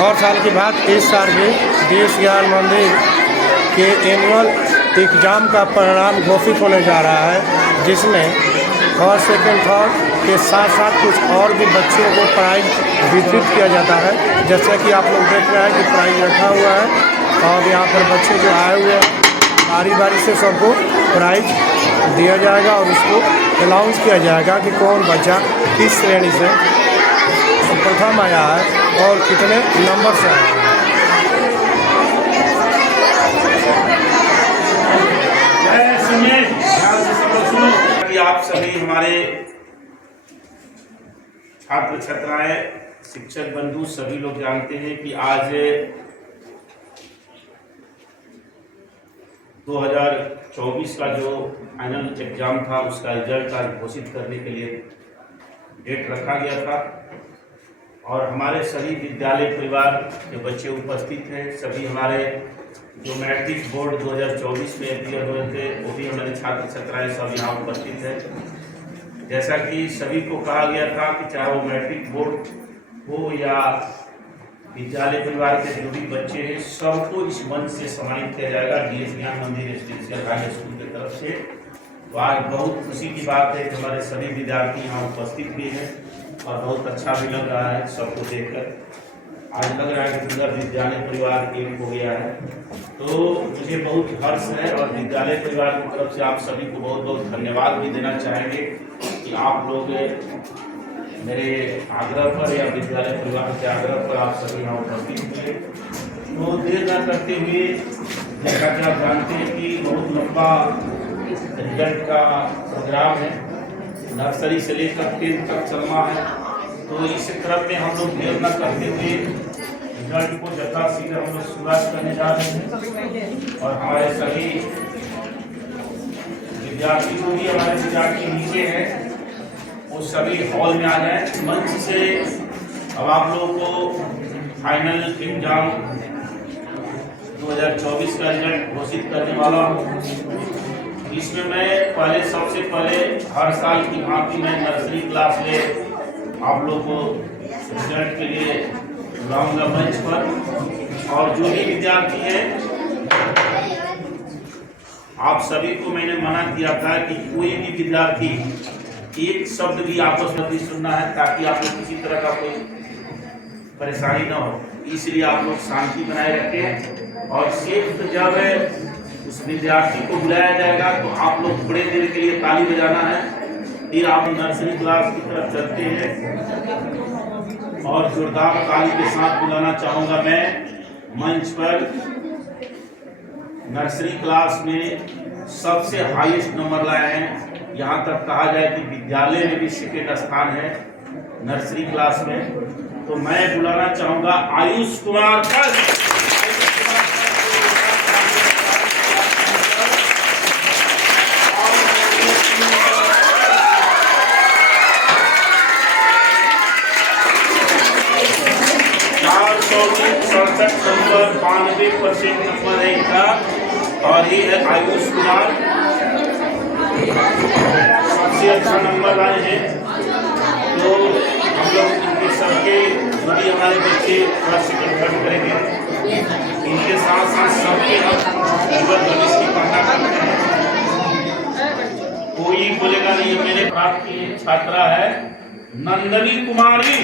और साल की बात इस साल भी देश ज्ञान मंदिर के एनुअल एग्ज़ाम का परिणाम घोषित होने जा रहा है, जिसमें फर्स्ट सेकंड थर्ड के साथ साथ कुछ और भी बच्चों को प्राइज वितरित किया जाता है। जैसे कि आप लोग देख रहे हैं कि प्राइज रखा हुआ है और यहाँ पर बच्चे जो आए हुए हैं बारी बारी से सबको प्राइज दिया जाएगा और उसको अनाउंस किया जाएगा कि कौन बच्चा किस श्रेणी से प्रथम आया है और कितने नंबर से आया है। आप सभी हमारे छात्र छात्राएं शिक्षक बंधु सभी लोग जानते हैं कि आज 2024 का जो फाइनल एग्जाम था उसका रिजल्ट आज घोषित करने के लिए डेट रखा गया था और हमारे सभी विद्यालय परिवार के बच्चे उपस्थित हैं। सभी हमारे जो मैट्रिक बोर्ड 2024 में क्लियर हुए थे वो भी हमारे छात्र छात्राएं सब यहाँ उपस्थित हैं। जैसा कि सभी को कहा गया था कि चाहे वो मैट्रिक बोर्ड हो या विद्यालय परिवार के जो भी बच्चे हैं सबको इस मंच से सम्मानित किया जाएगा डीएस ज्ञान मंदिर रेजिडेंशियल हाई स्कूल की तरफ से। तो आज बहुत खुशी की बात है कि हमारे सभी विद्यार्थी यहाँ उपस्थित भी हैं और बहुत अच्छा भी लग रहा है सबको देखकर। आज लग रहा है कि पूरा विद्यालय परिवार एक हो गया है, तो मुझे बहुत हर्ष है और विद्यालय परिवार की तरफ से आप सभी को बहुत बहुत धन्यवाद भी देना चाहेंगे कि आप लोग मेरे आग्रह पर या विद्यालय परिवार के आग्रह पर आप सभी यहाँ उपस्थित हुए। तो देर न करते हुए जैसा कि आप जानते हैं कि बहुत लंबा रिजल्ट का प्रोग्राम है, नर्सरी से लेकर 10th तक चलना है। तो इस क्रम में हम लोग देर न करते हुए रिजल्ट को यथाशीघ्र हम लोग शुरुआत करने जा रहे हैं और हमारे सभी विद्यार्थी को भी हमारे विद्यार्थी नीचे हैं वो सभी हॉल में आ जाए मंच से। अब आप लोगों को फाइनल एग्जाम 2024 का रिजल्ट घोषित करने वाला हूँ। इसमें मैं सबसे पहले हर साल की भांति मैं नर्सरी क्लास में आप लोग को रिजल्ट के लिए बुलाऊंगा मंच पर और जो भी विद्यार्थी है आप सभी को मैंने मना किया था कि कोई भी विद्यार्थी एक शब्द भी आपस में भी सुनना है ताकि आप लोग किसी तरह का कोई परेशानी ना हो, इसलिए आप लोग शांति बनाए रखें। और सिर्फ जब उस विद्यार्थी को बुलाया जाएगा तो आप लोग थोड़ी देर के लिए ताली बजाना है, फिर आप नर्सरी क्लास की तरफ चलते हैं और जोरदार ताली के साथ बुलाना चाहूँगा मैं मंच पर नर्सरी क्लास में सबसे हाईएस्ट नंबर लाए हैं। यहाँ तक कहा जाए कि विद्यालय में भी सेकेंड स्थान है नर्सरी क्लास में। तो मैं बुलाना चाहूँगा आयुष कुमार पर। नंबर 92% नंबर है इनका और ये है आयुष कुमार, सबसे अच्छा नंबर लाए हैं। तो हम लोग इनके सबके सभी हमारे बच्चे फर्स्ट सेकंड थर्ड करेंगे, इनके साथ साथ सबके भविष्य की कामना करते हैं। कोई बोलेगा नहीं मेरे प्राप्त की छात्रा है नंदनी कुमारी।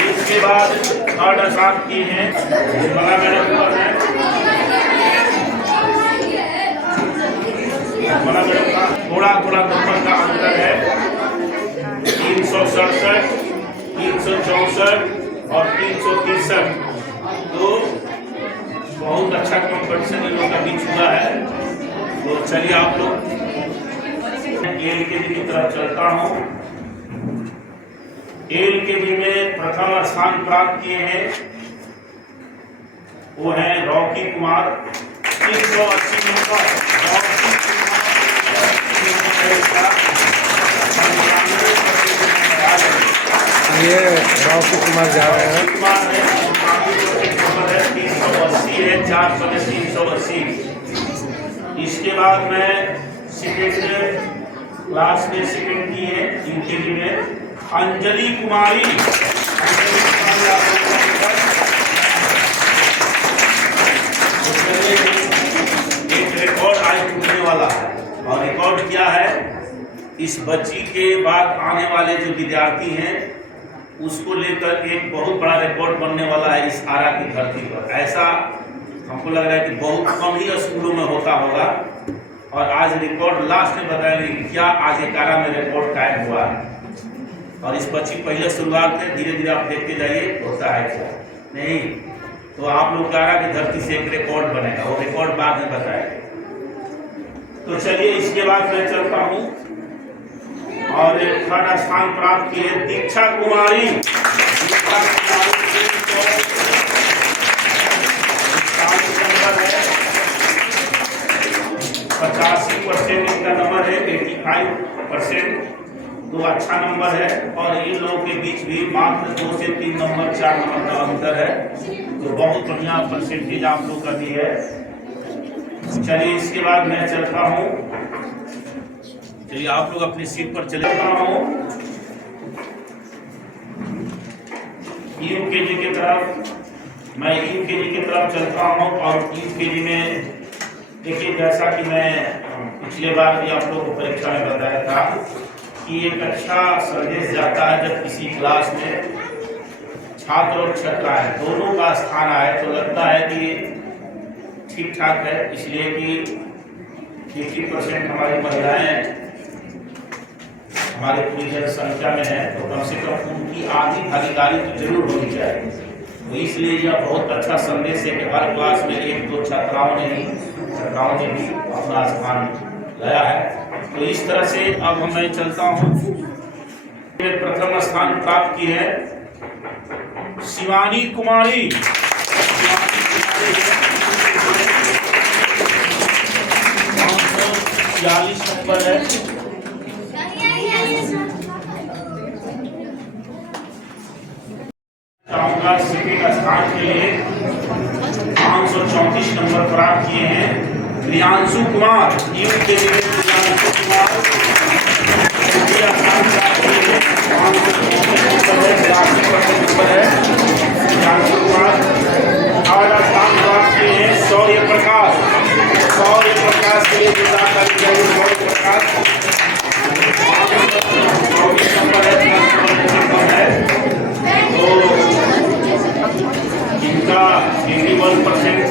इसके बाद थर्ड स्थान की है बड़ा मैडम है, बड़ा मैडम का थोड़ा थोड़ा नंबर का अंतर है 367, 364 और 363। तो बहुत अच्छा कंपटीशन इन लोगों का बीच हुआ है। तो चलिए आप लोग LKG की तरफ चलता हूँ। LKG में प्रथम स्थान प्राप्त किए हैं वो है रॉकी कुमार 380 नंबर। ये रॉकी कुमार जा रहे हैं। कुमार है 380 है 4 380। इसके बाद मैं सेकेंड क्लास में सेकेंड की है यूकेजी में अंजलि कुमारी। एक रिकॉर्ड आज टूटने वाला है और रिकॉर्ड क्या है, इस बच्ची के बाद आने वाले जो विद्यार्थी हैं उसको लेकर एक बहुत बड़ा रिकॉर्ड बनने वाला है इस आरा की धरती पर। ऐसा हमको लग रहा है कि बहुत कम ही स्कूलों में होता होगा और आज रिकॉर्ड लास्ट में बताएंगे क्या आज एक आरा में रिकॉर्ड कायम हुआ है। और इस बच्ची पहले शुरुआत में धीरे धीरे आप देखते जाइए होता है क्या नहीं, तो आप लोग आरा की धरती से एक रिकॉर्ड बनेगा, वो रिकॉर्ड बाद में बताएंगे। तो चलिए इसके बाद मैं चलता हूँ और एक थर्ड स्थान प्राप्त किए दीक्षा कुमारी। 85% इनका नंबर है, 85% तो अच्छा नंबर है और इन लोगों के बीच भी मात्र 2 से 3 नंबर 4 नंबर का अंतर है, तो बहुत बढ़िया परसेंटेज आप लोग का दी है। चलिए इसके बाद मैं चलता हूँ, चलिए आप लोग अपनी सीट पर चले जाता हूँ यूकेजी की तरफ। मैं यूकेजी की तरफ चलता हूँ और यूकेजी में देखिए जैसा कि मैं पिछले बार भी आप लोगों को परीक्षा में बताया था कि एक अच्छा संदेश जाता है जब किसी क्लास में छात्र और छात्रा है दोनों का स्थान आए तो लगता है कि ठीक ठाक है, इसलिए कि 50% हमारी महिलाएं हमारी पूरी जनसंख्या में है, तो कम से कम उनकी आधी भागीदारी तो जरूर होनी चाहिए। तो इसलिए यह बहुत अच्छा संदेश है कि हर क्लास में 1-2 छात्राओं ने भी अपना स्थान लाया है। तो इस तरह से अब मैं चलता हूँ, प्रथम स्थान प्राप्त की है शिवानी कुमारी। 546 नंबर है। चाहूंगा सेकेंड स्थान के लिए 534 नंबर प्राप्त किए हैं प्रियांशु कुमार। प्रियांशु कुमार द्वितीय स्थान प्राप्त किए हैं, 534 नंबर है प्रियांशु कुमार। थर्ड स्थान प्राप्त किए हैं शौर्य प्रकाश के लिए शौर्य प्रकाश 24 नंबर है। तो इनका 81%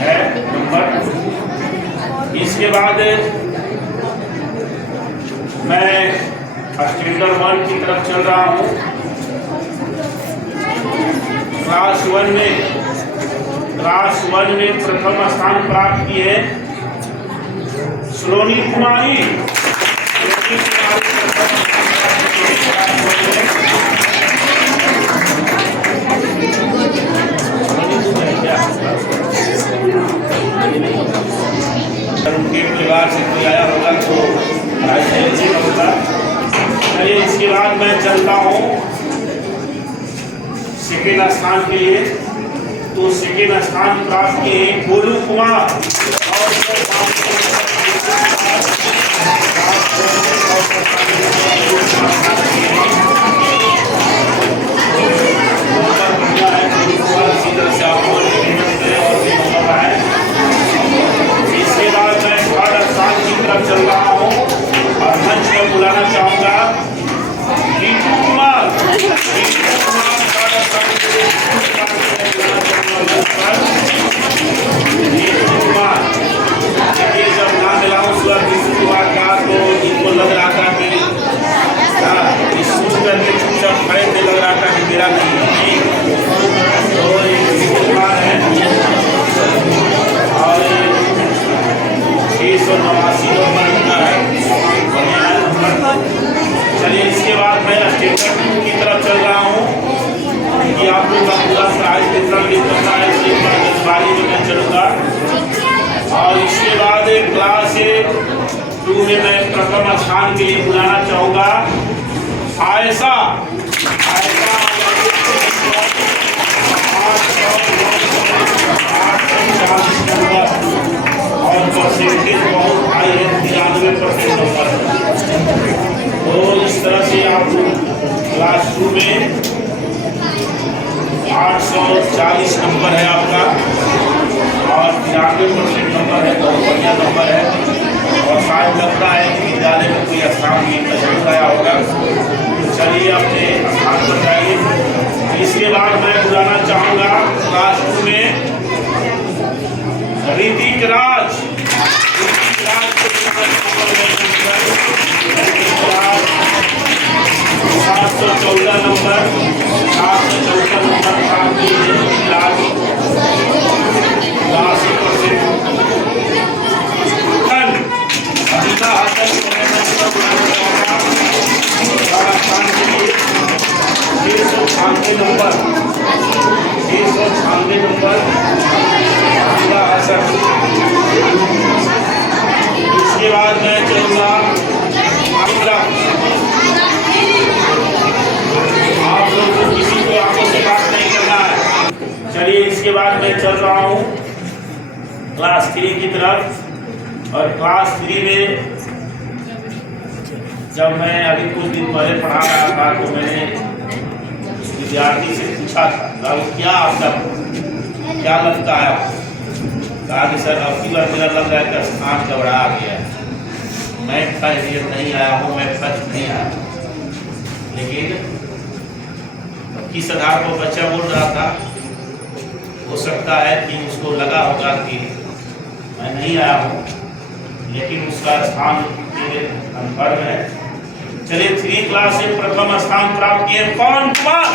है नंबर। इसके बाद मैं स्टैंडर्ड 1 की तरफ चल रहा हूँ। क्लास 1 में प्रथम स्थान प्राप्त किए सलोनी कुमारी। उनके परिवार से कोई आया होगा तो होगा। चलिए इसके बाद मैं चलता हूँ सेकेंड स्थान के लिए। तो सेकेंड स्थान प्राप्त किए गोलू कुमार और इसके बाद मैं थर्ड स्थान की तरफ चल रहा हूँ और मंच पर बुलाना चाहूँगा रीतू कुमार। जब नाम मिलाऊँ रीतू कुमार का तो इनको लग रहा था कि करके चुपचाप खड़े थे, लग रहा था कि मेरा नहीं तो ये रीतू कुमार है और 689 नंबर का है। चलिए इसके बाद मैं स्टेटमेंट की तरफ चल रहा हूँ कि आप लोग का पूरा प्राइज वितरण भी करना है, इसलिए जल्दबाजी में मैं चलूँगा। और इसके बाद क्लास 2 में मैं प्रथम स्थान के लिए बुलाना चाहूँगा आयशा। और परसेंटेज 92% नंबर है, बहुत बढ़िया नंबर है। और शायद लगता है कि विद्यालय में कोई स्थान भी जरूर आया होगा। चलिए अपने स्थान पर जाइए। इसके बाद मैं बुलाना चाहूँगा क्लास 2 में ऋतिक राज। 714 नंबर 714 नंबर इसके बाद मैं चलूँगा आप लोग को किसी को आपस से बात नहीं करना है। चलिए इसके बाद मैं चल रहा हूँ क्लास 3 की तरफ। और क्लास 3 में जब मैं अभी कुछ दिन पहले पढ़ा रहा था तो मैंने विद्यार्थी से पूछा था क्या आपका क्या लगता है। कहा कि सर अब की बार मेरा लग रहा है कि स्थान घबरा गया है, मैं फर्स्ट नहीं आया हूँ, मैं फर्स्ट नहीं आया। लेकिन किस आधार पर बच्चा बोल रहा था, हो सकता है कि उसको लगा होगा कि मैं नहीं आया हूँ, लेकिन उसका स्थान कन्फर्म है। चलिए 3 क्लास से प्रथम स्थान प्राप्त किए कौन कुमार।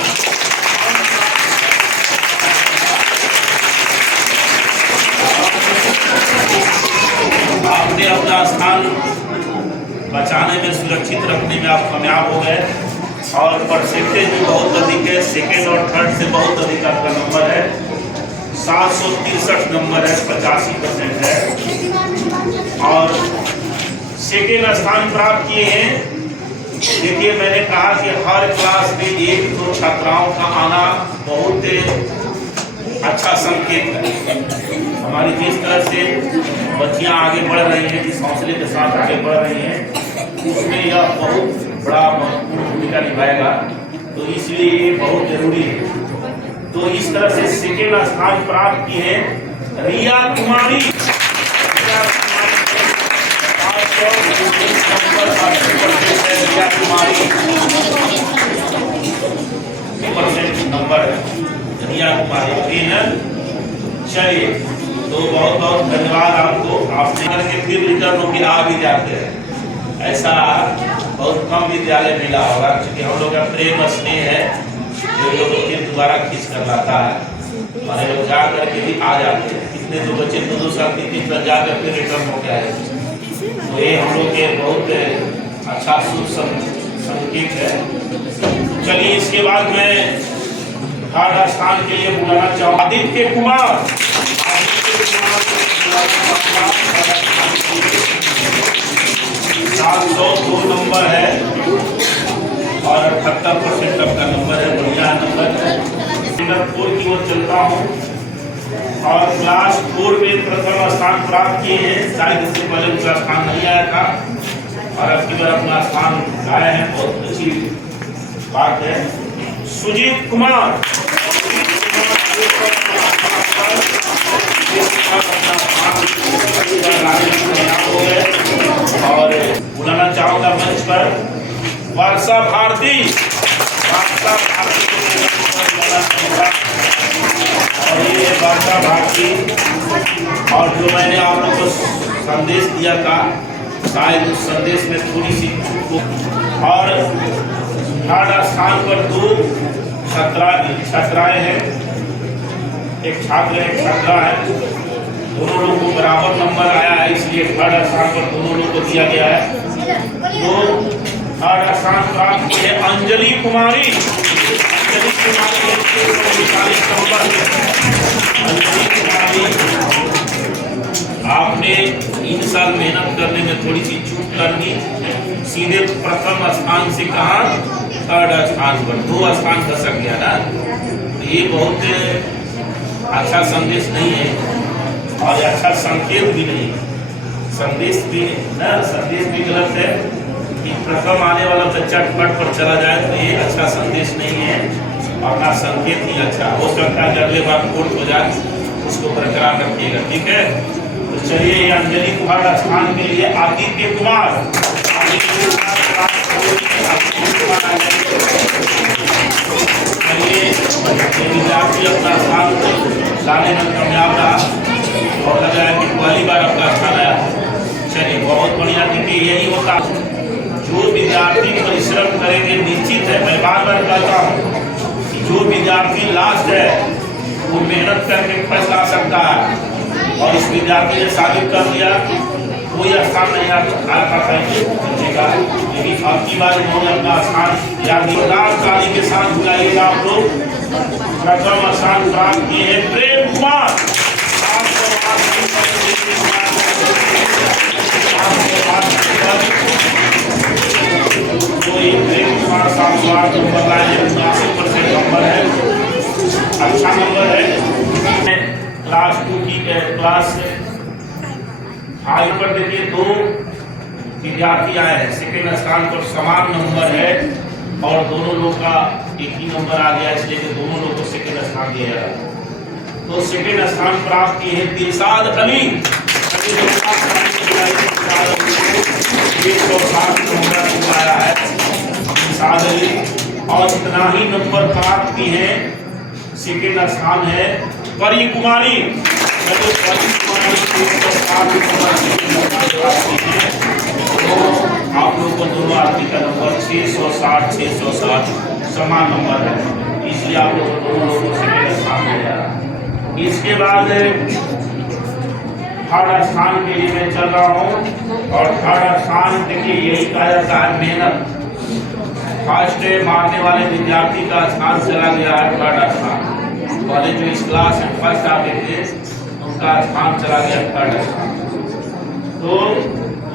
आपने अपना स्थान बचाने में, सुरक्षित रखने में आप कामयाब हो गए। और परसेंटेज भी बहुत अधिक है, सेकेंड और थर्ड से बहुत अधिक आपका नंबर है। 763 नंबर है, 85% है। और सेकेंड स्थान प्राप्त किए हैं। देखिए मैंने कहा कि हर क्लास में 1-2 छात्राओं का आना बहुत अच्छा संकेत है। हमारी जिस तरह से बच्चियां आगे बढ़ रही हैं, जिस हौसले के साथ आगे बढ़ रही हैं, उसमें यह बहुत बड़ा महत्वपूर्ण भूमिका निभाएगा। तो इसलिए ये बहुत जरूरी है। तो इस तरह से सेकेंड स्थान प्राप्त किए हैं रिया कुमारी। रिया कुमारी नंबर है, रिया कुमारी। चलिए तो बहुत बहुत धन्यवाद आपको। आपने करके फिर रिटर्न होकर आ भी जाते हैं, ऐसा बहुत कम विद्यालय मिला होगा, क्योंकि हम लोग का प्रेम स्नेह है जो लोग फिर दोबारा खींच कर लाता है। हमारे लोग जा करके भी आ जाते हैं। कितने तो बच्चे 2-2 साल 3-3 साल जाकर फिर रिटर्न होकर आए। तो ये हम लोग के बहुत अच्छा शुभ संकेत है। चलिए इसके बाद मैं थर्ड स्थान के लिए बुलाना चाहूँ आदित्य कुमार। 702 नंबर है और 78% का नंबर है, बढ़िया नंबर है। नंबर 4 की ओर चलता हूँ। और क्लास 4 में प्रथम स्थान प्राप्त किए हैं। शायद इससे पहले उनका स्थान नहीं आया था और अब की बार अपना स्थान आया है, बहुत अच्छी बात है। सुजीत कुमार और बुलाना चाहूँगा मंच पर वर्षा भारती। और ये वर्षा भारती, और जो मैंने आप लोगों को संदेश दिया था, शायद उस संदेश में थोड़ी सी चूक। और थर्ड स्थान पर 2 छात्राएं हैं, एक छात्र है, एक छात्रा है। दोनों लोगों को बराबर नंबर आया है, इसलिए थर्ड स्थान पर दोनों लोगों को दिया गया है। तो थर्ड स्थान प्राप्त की है अंजलि कुमारी। अंजलि कुमारी 140 नंबर। अंजलि कुमारी, आपने 3 साल मेहनत करने में थोड़ी सी चूक कर दी, सीधे प्रथम स्थान से कहा थर्ड स्थान पर 2 स्थान खसक गया ना। तो ये बहुत अच्छा संदेश नहीं है और अच्छा संकेत भी नहीं है। संदेश भी ना, संदेश भी गलत है कि प्रथम आने वाला बच्चा फट पर चला जाए, तो ये अच्छा संदेश नहीं है और ना संकेत ही अच्छा। हो सकता है कि अगले बार कोर्ट हो जाए उसको बरकरार रखिएगा, ठीक है। तो चलिए ये अंजलि कुमार स्थान के लिए आदित्य कुमार विद्यार्थी अपना स्थान लाने में कामयाब रहा और लग रहा है कि पहली बार अपना स्थान आया। चलिए बहुत बढ़िया। देखिए यही होता, जो विद्यार्थी परिश्रम करेंगे निश्चित है, मैं बार बार कहता हूँ कि जो विद्यार्थी लास्ट है वो मेहनत करके फर्स्ट आ सकता है, और इस विद्यार्थी ने साबित कर दिया कोई स्थान नहीं आ पाता है, लेकिन अब की बार इन्होंने अपना स्थान यादगार ताली के साथ बुलाइएगा आप लोग। प्रथम स्थान प्राप्त किए हैं प्रेम कुमार, तो ये प्रेम कुमार 708 नंबर लाए हैं, 79% नंबर है, अच्छा नंबर है। क्लास 2 की क्लास 5 पर देखिए 2 विद्यार्थी आए हैं, सेकेंड स्थान पर समान नंबर है और दोनों लोग का एक ही नंबर आ गया, इसलिए कि दोनों लोग को सेकेंड स्थान दिया जा रहा है। तो सेकेंड स्थान प्राप्त किए हैं दिलशाद अली, 160 नंबर आया है दिलशाद अली, और इतना ही नंबर प्राप्त किए हैं सेकेंड स्थान है परी कुमारी, आप लोगों को दोनों आदमी का नंबर 660 समान नंबर है, इसलिए आप लोगों को दोनों लोगों से मेरा स्थान मिल जा रहा है। इसके बाद थर्ड स्थान के लिए मैं चल रहा हूँ, और थर्ड स्थान देखिए यही कहा जाता है मेहनत। फर्स्ट मारने वाले विद्यार्थी का स्थान चला गया है थर्ड स्थान, पहले जो इस क्लास में फर्स्ट आते थे उनका स्थान चला गया थर्ड स्थान। तो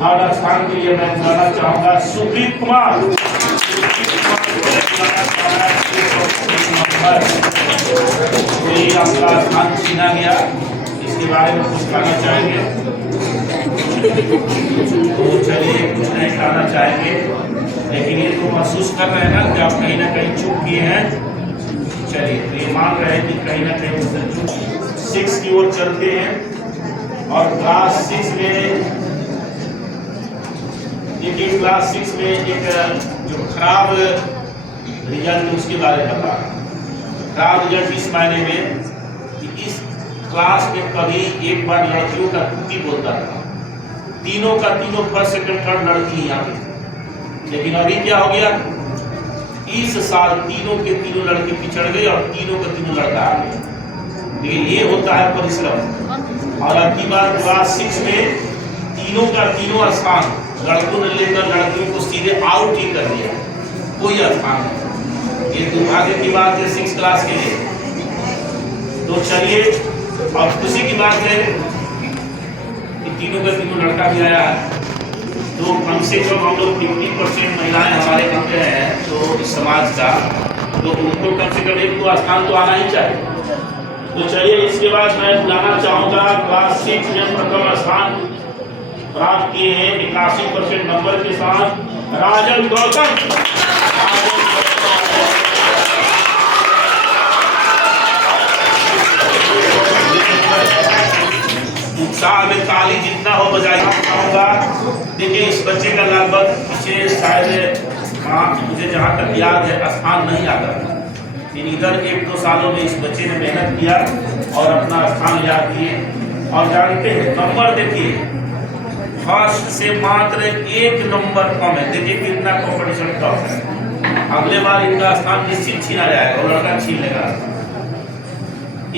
थर्ड स्थान के लिए मैं बुलाना चाहूंगा सुप्रीत कुमार, तो ये आपका स्थान छीना गया, इसके बारे में कुछ कहना चाहेंगे? तो चलिए कुछ नहीं कहना चाहेंगे, लेकिन ये तो महसूस कर रहे हैं ना कि आप कहीं ना कहीं चूक किए हैं। चलिए तो ये मान रहे हैं कि कहीं ना कहीं उससे चूक। 6 की ओर चलते हैं, और क्लास 6 में देखिए, क्लास 6 में एक जो खराब रिजल्ट उसके बारे में बता। खराब रिजल्ट इस मायने में कि इस क्लास में कभी एक बार लड़कियों का कुकी बोलता था, तीनों का तीनों फर्स्ट सेकंड थर्ड लड़की यहाँ पे, लेकिन अभी क्या हो गया, इस साल तीनों के तीनों लड़के पिछड़ गए और तीनों के तीनों लड़का आ गए। लेकिन ये होता है परिश्रम। और अब की बार क्लास 6 में तीनों का तीनों स्थान लड़कों ने लेकर लड़कियों को सीधे आउट ही कर दिया, कोई स्थान नहीं। ये दुर्भाग्य की बात है 6 क्लास के लिए। तो चलिए, और खुशी की बात है कि तीनों का तीनों लड़का भी आया है, तो कम से कम हम लोग 50% महिलाएं हमारे गाँव में हैं, तो इस समाज का, तो उनको कम से कम 1-2 स्थान तो आना ही चाहिए। तो चलिए, इसके बाद मैं बुलाना चाहूँगा क्लास 6 में प्रथम स्थान प्राप्त किए हैं 81% नंबर के साथ राजन गौतम। उत्साह में ताली जितना हो बजाना चाहूँगा। देखिए, इस बच्चे का लगभग पीछे शायद मुझे जहाँ तक याद है स्थान नहीं आता था, लेकिन इधर 1-2 सालों में इस बच्चे ने मेहनत किया और अपना स्थान याद किए। और जानते हैं नंबर देखिए, फर्स्ट से मात्र 1 नंबर कम है। देखिए कितना कॉम्पिटिशन टफ है। अगले बार इनका स्थान निश्चित छीना जाएगा और लड़का छीन लेगा।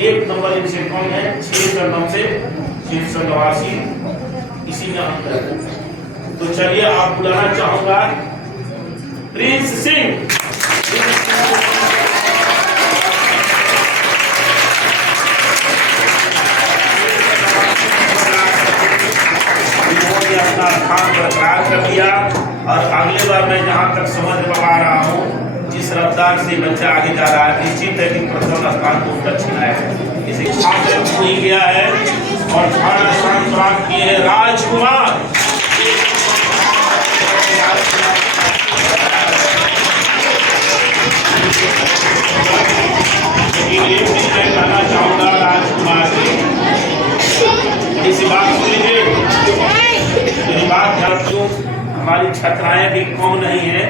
1 नंबर इनसे कम है, 690 689, इसी में अंतर है। तो चलिए, आप बुलाना चाहूंगा प्रिंस सिंह। अपना स्थान बरकरार कर दिया, और अगले बार मैं जहाँ तक समझ पा रहा हूँ, जिस रफ्तार से बच्चा आगे जा रहा है, निश्चित है कि प्रथम स्थान को उसका छिनाएगा। इसे छात्र हो गया है, और थर्ड स्थान प्राप्त किए हैं राजकुमार। कहना चाहूँगा राजकुमार से हमारी छात्राएं भी कम नहीं हैं।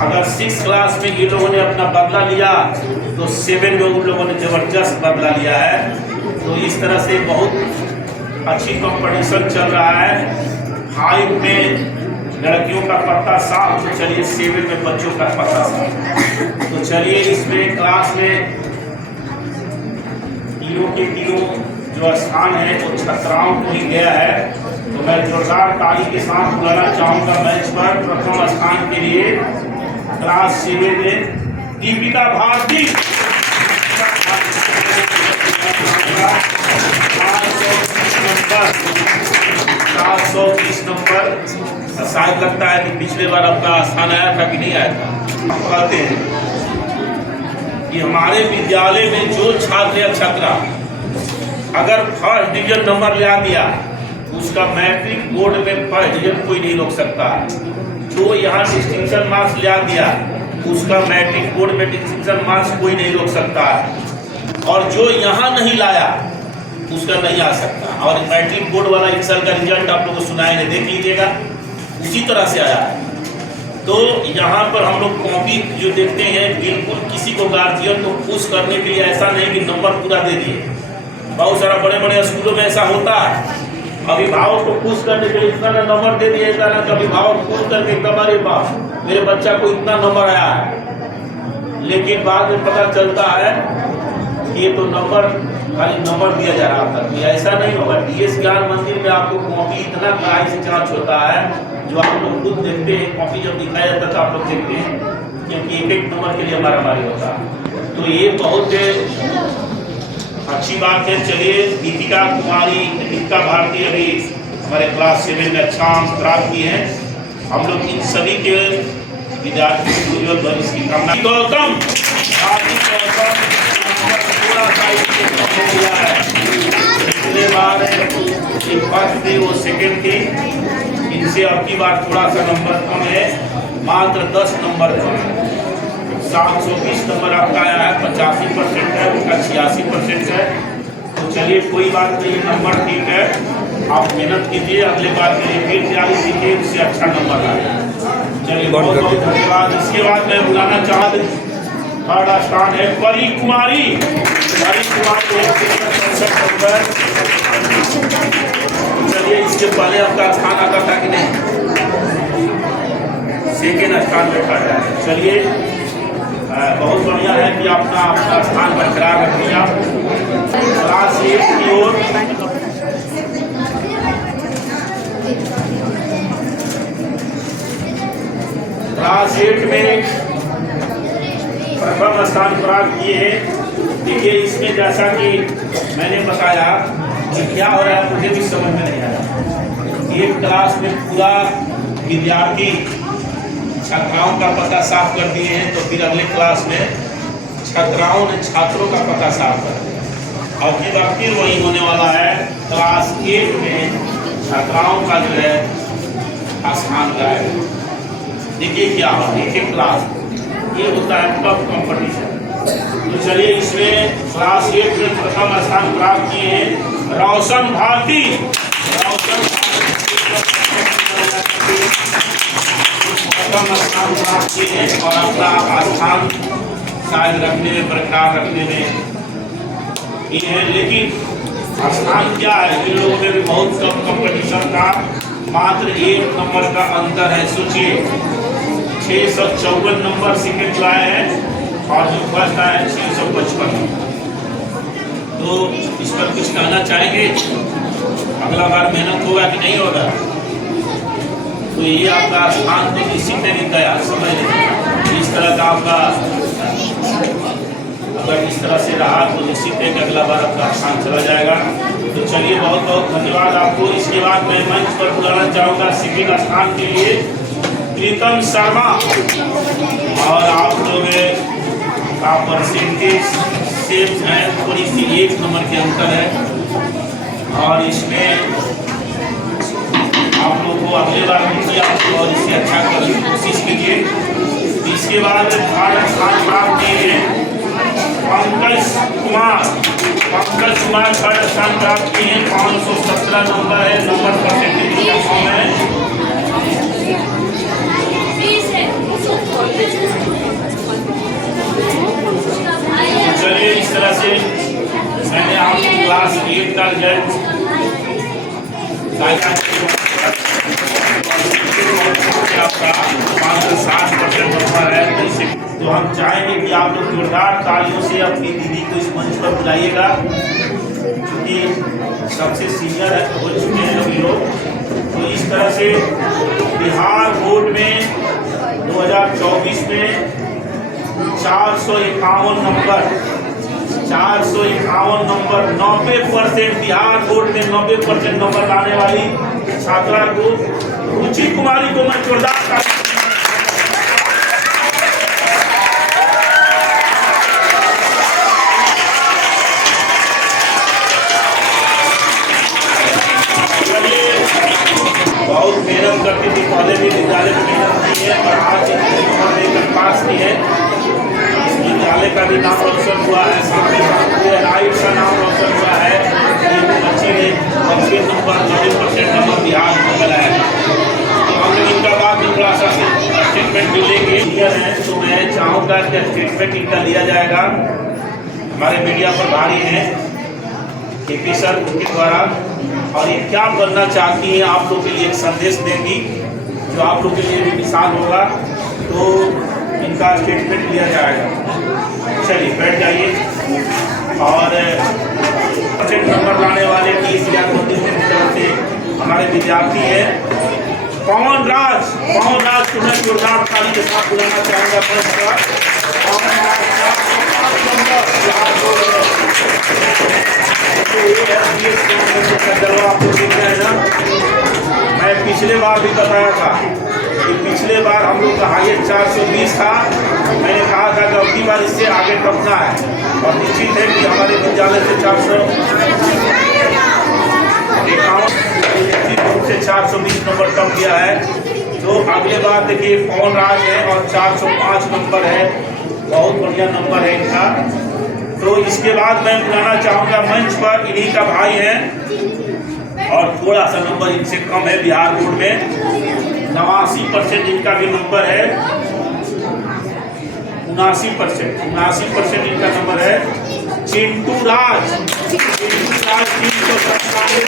अगर 6 क्लास में ये लोगों ने अपना बदला लिया तो 7 में उन लोगों ने ज़बरदस्त बदला लिया है। तो इस तरह से बहुत अच्छी कंपटीशन चल रहा है। 5 में लड़कियों का पत्ता साफ, तो चलिए 7 में बच्चों का पत्ता साफ। तो चलिए इसमें क्लास में तीनों के तीनों जो स्थान है वो छात्राओं को ही गया है। तो मैं जोरदार ताली के साथ बुलाना चाहूँगा मंच पर प्रथम स्थान के लिए क्लास 7 में दीपिका भारती 420 नंबर। शायद लगता है कि पिछले बार आपका स्थान आया था कि नहीं आया था। हम कहते हैं कि हमारे विद्यालय में जो छात्र या छात्रा अगर फर्स्ट डिवीजन नंबर ले आ दिया उसका मैट्रिक बोर्ड में फर्स्ट डिवीजन कोई नहीं रोक सकता। जो यहाँ डिस्टिंक्शन मार्क्स ले आ दिया उसका मैट्रिक बोर्ड में डिस्टिंक्शन मार्क्स कोई नहीं रोक सकता। और जो यहाँ नहीं लाया उसका नहीं आ सकता। और मैट्रिक बोर्ड वाला इस साल का रिजल्ट आप लोगों को सुनाएंगे, देख लीजिएगा, उसी तरह से आया है। तो यहाँ पर हम लोग कॉपी जो देखते हैं, बिल्कुल किसी को गार्जियन को खुश करने के लिए ऐसा नहीं कि नंबर पूरा दे दिए। बहुत सारा बड़े बड़े स्कूलों में ऐसा होता है, अभिभावक को खुश करने के लिए इतना नंबर दे दिया जाता है, अभिभावक खुश करके एकदम अरे बाप मेरे बच्चा को इतना नंबर आया है। लेकिन बाद में पता चलता है कि ये तो नंबर खाली नंबर दिया जा रहा था। तो ऐसा नहीं होगा। DS ज्ञान मंदिर में आपको कॉपी इतना कड़ाई से जांच होता है, जो आप लोग खुद देखते हैं। कॉपी जब दिखाया जाता था आप लोग देखते हैं, क्योंकि एक एक नंबर के लिए मारामारी होता है। तो ये बहुत अच्छी बात है। चलिए दीपिका भारती अभी हमारे क्लास 7 में अच्छा अंक प्राप्त किए हैं। हम लोग इन सभी के विद्यार्थी उज्ज्वल भविष्य की कामना। गौतम पिछले बार एक फर्स्ट थी वो सेकेंड थी, इनसे अब की बार थोड़ा सा नंबर कम है, मात्र 10 नंबर कम है। 720 नंबर आपका आया है, 85% है, उसका 86% है। तो चलिए कोई बात नहीं, नंबर ठीक है। आप मेहनत कीजिए, अगले बार के लिए फिर तैयारी कीजिए, उससे अच्छा नंबर आए। चलिए बहुत बहुत धन्यवाद। इसके बाद मैं बुलाना चाहता थर्ड स्थान है परी कुमारी। चलिए इसके पहले आपका स्थान आता था कि नहीं, सेकेंड स्थान पे खड़ा है। चलिए बहुत बढ़िया है कि अपना स्थान बरकरार रख दिया। क्लास 8 की ओर क्लास 8 में प्रथम स्थान प्राप्त किए हैं। देखिए इसमें जैसा कि मैंने बताया कि क्या हो रहा है मुझे भी समझ में नहीं आया। एक क्लास में पूरा विद्यार्थी छात्राओं का पता साफ कर दिए हैं, तो फिर अगले क्लास में छात्राओं ने छात्रों का पता साफ कर दिया। और फिर वही होने वाला है। क्लास 8 में छात्राओं का जो है स्थान गायब। देखिए क्या हो एक एक क्लास ये होता है टफ कंपटीशन। तो चलिए इसमें क्लास 8 में प्रथम स्थान प्राप्त किए हैं रोशन भारती। प्रथम स्थान प्राप्त किए हैं और अपना स्थान शायद रखने में बरकरार रखने में ये है। लेकिन स्थान क्या है, इन लोगों में भी बहुत कम कंपटीशन था, मात्र 1 नंबर का अंतर है। सोचिए 654 नंबर सेकेंड जो आए हैं और जो फर्स्ट आया है 655। तो इस पर कुछ कहना चाहेंगे, अगला बार मेहनत होगा कि नहीं होगा। तो ये आपका स्थान तो निश्चित नहीं गया, समझ लें। इस तरह का आपका अगर इस तरह से रहा तो निश्चित है कि अगला बार आपका स्थान चला जाएगा। तो चलिए बहुत बहुत धन्यवाद आपको। इसके बाद मैं मंच पर बुलाना चाहूँगा सेकेंड स्थान के लिए प्रीतम शर्मा। और आप लोग का परसेंटेज सेम है, थोड़ी सी 1 नंबर के अंतर है। और इसमें आप लोग को अगले बार कीजिए और इससे अच्छा करने की कोशिश कीजिए। इसके बाद भारत स्थान प्राप्त किए हैं पंकज कुमार थर्ड स्थान प्राप्त किए हैं। 517 नंबर है, नंबर परसेंटेज का फॉर्म है। से मैंने आपको क्लास 8 का रिजल्ट आपका 560% नंबर है। तो हम चाहेंगे कि आप लोग जोरदार तालियों से अपनी दीदी को इस मंच पर बुलाइएगा, क्योंकि सबसे सीनियर हो चुके हैं अभी लोग। तो इस तरह से बिहार बोर्ड में 2024 में 451 नंबर 90% बिहार बोर्ड में 90% नंबर लाने वाली छात्रा को रुचि कुमारी को मैं जोरदार बहुत मेहनत करती थी, पहले भी विद्यालय में मेहनत की है और आज नंबर लेकर पास की है। इस विद्यालय का भी नाम रोशन हुआ है, साथ ही राइट का नाम रोशन हुआ है। ये बच्ची ने 90% नंबर बिहार में बनाया है। हम लोग इनका बाद में थोड़ा सा स्टेटमेंट जो लेंगे है, तो मैं चाहूँगा कि स्टेटमेंट इनका लिया जाएगा। हमारे मीडिया पर भारी हैं KP सर उनके द्वारा, और ये क्या बनना चाहती हैं आप लोग के लिए एक संदेश देंगी जो आप लोग के लिए भी मिसाल होगा। तो इनका स्टेटमेंट लिया जाएगा। चलिए बैठ जाइए। और नंबर लाने वाले की इस मंदिर की तरफ से हमारे विद्यार्थी हैं पवन राज को मैं जोरदार ताली के साथ बुलाना चाहूँगा। आप लोग देख रहे हैं ना, मैं पिछले बार भी बताया था कि पिछले बार हम लोग का हाईएस्ट 420 था। मैंने कहा था कि अगली बार इससे आगे टपना है, और निश्चित है कि हमारे विद्यालय से 420 नंबर टप गया है। तो अगले बार देखिए पवन राज है और 405 नंबर है, बहुत बढ़िया नंबर है इनका। तो इसके बाद मैं बुलाना चाहूँगा मंच पर, इन्हीं का भाई है और थोड़ा सा नंबर इनसे कम है बिहार बोर्ड में, 89% इनका भी नंबर है, 79% इनका नंबर है। चिंटू राज 397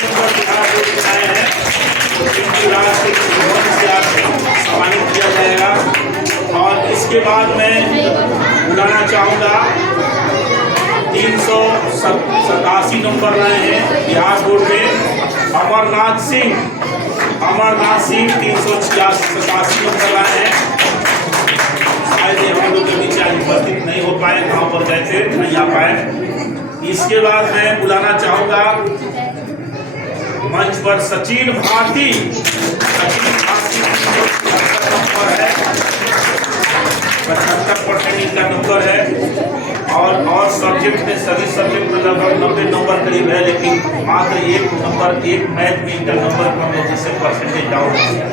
नंबर बिहार बोर्ड में आए हैं। तो चिंटू राज को सम्मानित किया जाएगा। और इसके बाद मैं बुलाना चाहूँगा 387 नंबर लाए हैं बिहार बोर्ड में अमरनाथ सिंह 387 नंबर लाए हैं। शायद हम लोग के बीच आज उपस्थित नहीं हो पाए, गाँव पर गए थे, नहीं आ पाए। इसके बाद मैं बुलाना चाहूँगा मंच पर सचिन भारती नंबर है, 75% इनका नंबर है। और सब्जेक्ट में सभी सब्जेक्ट में लगभग 90 नंबर करीब है, लेकिन मात्र एक मैथ में इनका नंबर कम है, जिससे परसेंटेज डाउन हो गया।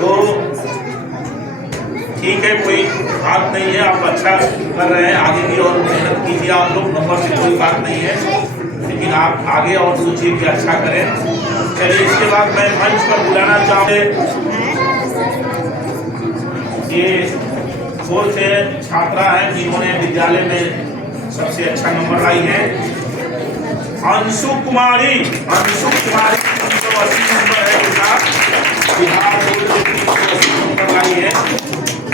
तो ठीक है, कोई बात नहीं है, आप अच्छा कर रहे हैं, आगे भी और मेहनत कीजिए। आप लोग नंबर से कोई बात नहीं है, लेकिन आप आगे और सोचिए कि अच्छा करें। चलिए इसके बाद मैं मंच पर बुलाना चाहूँगा ये फोर्थ छात्रा है जिन्होंने विद्यालय में सबसे अच्छा नंबर लाई है, अंशु कुमारी 380 नंबर है उनका, बिहार बोर्ड से 380 नंबर लाई है।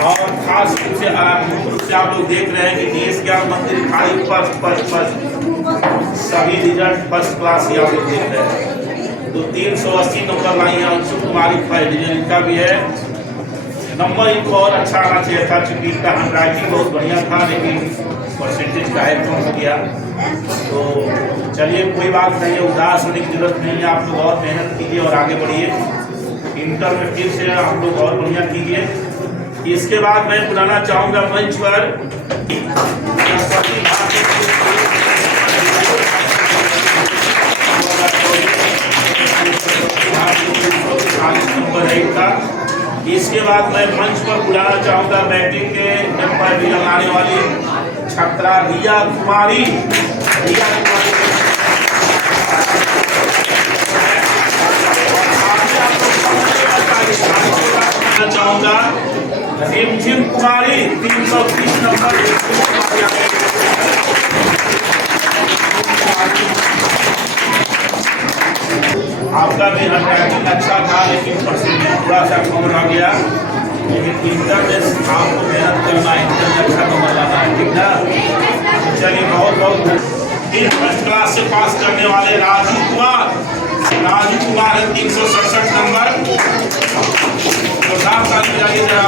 और खास रूप से आप लोग देख रहे हैं कि DS ज्ञान मंदिर खाली फर्स्ट सभी रिजल्ट फर्स्ट क्लास ही आप लोग देख रहे हैं। तो 380 नंबर लाई है अंशु कुमारी, फर्स्ट डिवीजन इनका भी है। नंबर इनको और अच्छा आना चाहिए था, क्योंकि इनका हैंडराइटिंग बहुत बढ़िया था, लेकिन परसेंटेज का है कम हो गया। तो चलिए कोई बात नहीं है, उदास होने की जरूरत नहीं है, आप लोग और मेहनत कीजिए और आगे बढ़िए। इंटर में फिर से आप लोग और बढ़िया कीजिए। इसके बाद मैं बुलाना चाहूँगा मंच पर नंबर है इनका। इसके बाद मैं मंच पर बुलाना चाहूँगा मैट्रिक के नंबर भी लगाने वाली छात्रा रिया कुमारी चाहूँगा रिमझिम कुमारी 330 नंबर। आपका भी हैंडराइटिंग अच्छा था, लेकिन परसेंटेज थोड़ा सा कम रह गया। लेकिन इंटर में आपको मेहनत करना है, इंटर में अच्छा नंबर लाना है, ठीक ना। चलिए, बहुत बहुत फर्स्ट क्लास से पास करने वाले राजू कुमार है 367 नंबर। तो साथ साथ जाइए जरा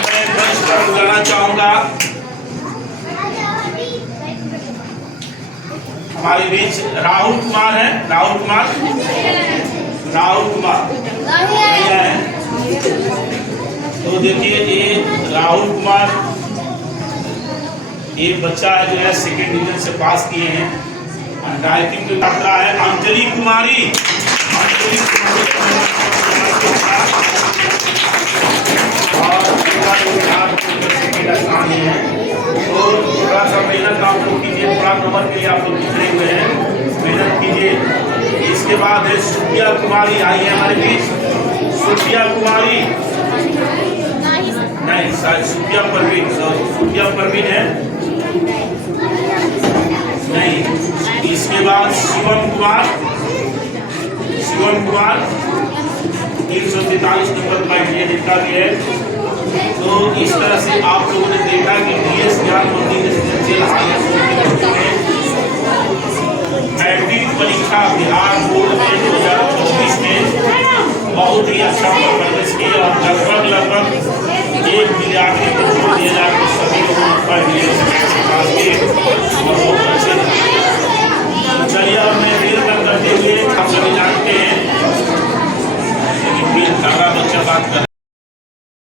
मैं मंच पर बुलाना चाहूंगा हमारे बीच राहुल कुमार है। राहुल कुमार भैया है। तो देखिए, ये राहुल कुमार एक बच्चा है जो है सेकेंड डिवीजन से पास किए हैं। हैंडराइटिंग की छात्रा है अंजलि कुमारी। तो थोड़ा सा मेहनत आप लोग कीजिए, थोड़ा नंबर के लिए आप लोग पिछड़े हुए हैं, मेहनत कीजिए। इसके बाद है सुप्रिया कुमारी आई है हमारे बीच। सुप्रिया कुमारी नहीं, सुप्रिया परवीन है नहीं। इसके बाद शिवम कुमार 343 नंबर का ये लिखा गया है। तो इस तरह से आप लोगों ने देखा कि DS ज्ञान मंदिर रेजिडेंशियल हाई स्कूल मैट्रिक परीक्षा बिहार बोर्ड में 2024 में बहुत ही अच्छा परफॉर्मेंस किया और लगभग 1 मिलियन के सभी लोगों ने